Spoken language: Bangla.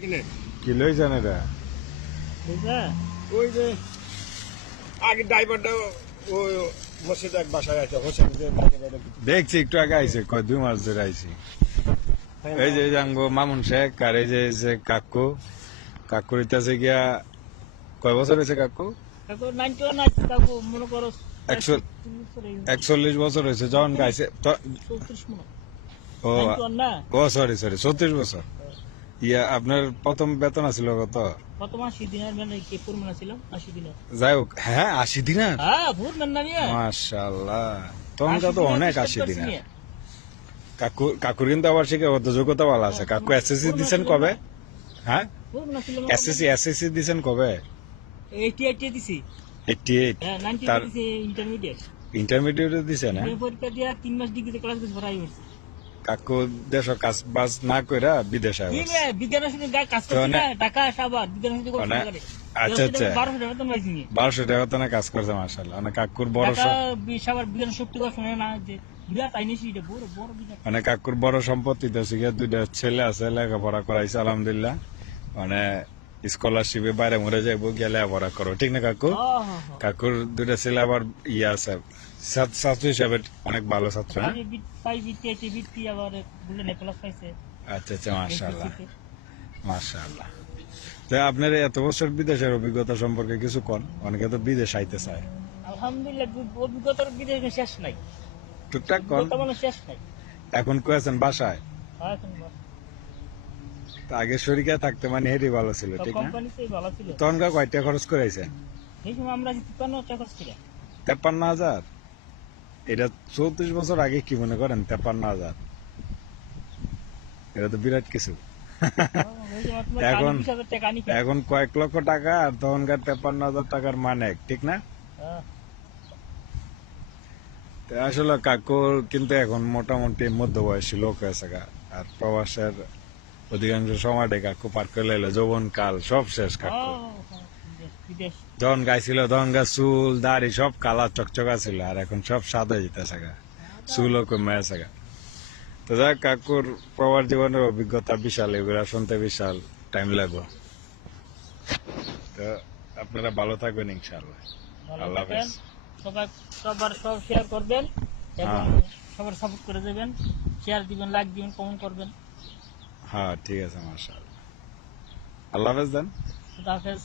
কি লইছেন এটা? ওই যে আগে ড্রাইভারটা ওই মসজিদে এক বাসায় আছে হোসেন দেখছি একটু আগে আইছে, 2 মাস ধরে আইছি। এই যে জানবো মামুন শেখ আর এই যে কাকু হইতাছে গিয়া কয় বছর হয়েছে কাকু? 41 বছর হয়েছে যখন গাইছে। ও সরি 34 বছর। ইয়া আপনার প্রথম বেতন আছিল কত? যাই হোক, হ্যাঁ 80 দিনার। মাশাআল্লাহ, তখনকার তো অনেক 80 দিনার। কাকুর কিন্তু আবার শিক্ষাগত যোগ্যতা ভালো আছে। কাকু এসএসসি দিচ্ছেন কবে? হ্যাঁ এসএসসি দিচ্ছেন কবে? 88 তার ইন্টারমিডিয়েট দিছে না? কাকু দেশ কাজ বাজ না কইরা বিদেশে আচ্ছা 1200 টাকা তো না কাজ করছে। মাশাআল্লাহ, মানে কাকুর বড় মানে কাকুর বড় সম্পত্তি তো শিখে 2টা ছেলে আছে, লেখাপড়া করাইছে আলহামদুলিল্লাহ। মানে স্কলারশিপে বাইরে মরে যাইবো, গিয়ে লেখাপড়া করো, ঠিক না কাকু? কাকুর 2টা ছেলে আবার ইয়ে আছে, ছাত্র হিসাবে অনেক ভালো ছাত্র। আচ্ছা মাশাআল্লাহ মাশাআল্লাহ। আপনার এত বছর বিদেশের অভিজ্ঞতা সম্পর্কে কিছু কোন? অনেকে তো বিদেশ আইতে চায়। আলহামদুলিল্লাহ অভিজ্ঞতার বিদেশে শেষ নাই, টুকটাক কোন। শেষ নাই। এখন কই আছেন? বাসায়? আগে শরীরে থাকতে মানে হেরি ভালো ছিল, ঠিক না? তখনকার কয়টা খরচ করেছেন? আমরা 53 খরচ ছিল। 53,000? এটা 34 বছর আগে, কি মনে করেন 53,000? এটা তো বিরাট কিছু। এখন কয়েক লক্ষ টাকা, আর তখনকার 53,000 টাকার মানে, ঠিক না? আসলে কাকুর কিন্তু এখন মোটামুটি মধ্যবয়সী লোক হয়েছে, আর প্রবাসের অধিকাংশ সময়টাই কাকু পার করে লাইলো। যৌবন কাল সব শেষ কাকু। যখন গাইছিল তখন চুল দাড়ি সব কালা চকচকা ছিল, আর এখন সব সাদা যেতেছে, চুলও কমে আছে। তো যাক, কাকুর প্রবাস জীবনের অভিজ্ঞতা বিশাল, এগুলা শুনতে বিশাল টাইম লাগবে। তো আপনারা ভালো থাকবেন ইনশাআল্লাহ। আল্লাহ হাফেজ। সবার সব শেয়ার করবেন এবং সবার সাপোর্ট করে দেবেন, শেয়ার দিবেন, লাইক দিবেন, কমেন্ট করবেন। হ্যাঁ ঠিক আছে, মাশাআল্লাহ। আল্লাহ হাফেজ দেন। খুদা হাফেজ।